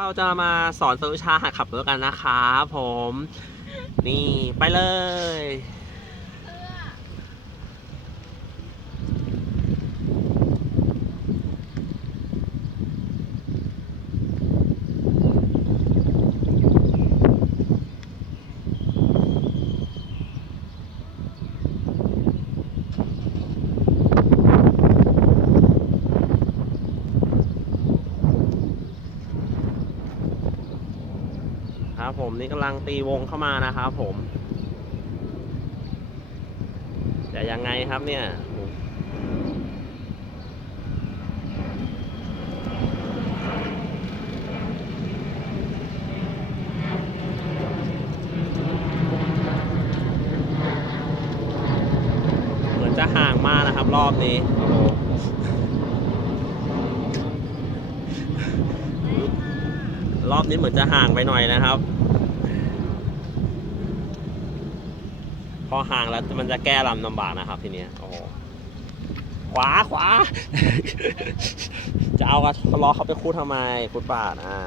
เราจะมาสอนสวิชาหัดขับรถกันนะครับผม นี่ไปเลย ครับผมนี่กำลังตีวงเข้ามานะครับผมจะยังไงครับเนี่ยเหมือนจะห่างมากนะครับรอบนี้โอ้โห รอบนี้เหมือนจะห่างไปหน่อยนะครับ พอห่างแล้วมันจะแก้ลำลำบากนะครับทีเนี้ยโอ้ขวาขวา จะเอากระล้อเขาไปคูดทำไมคูดปาดอะ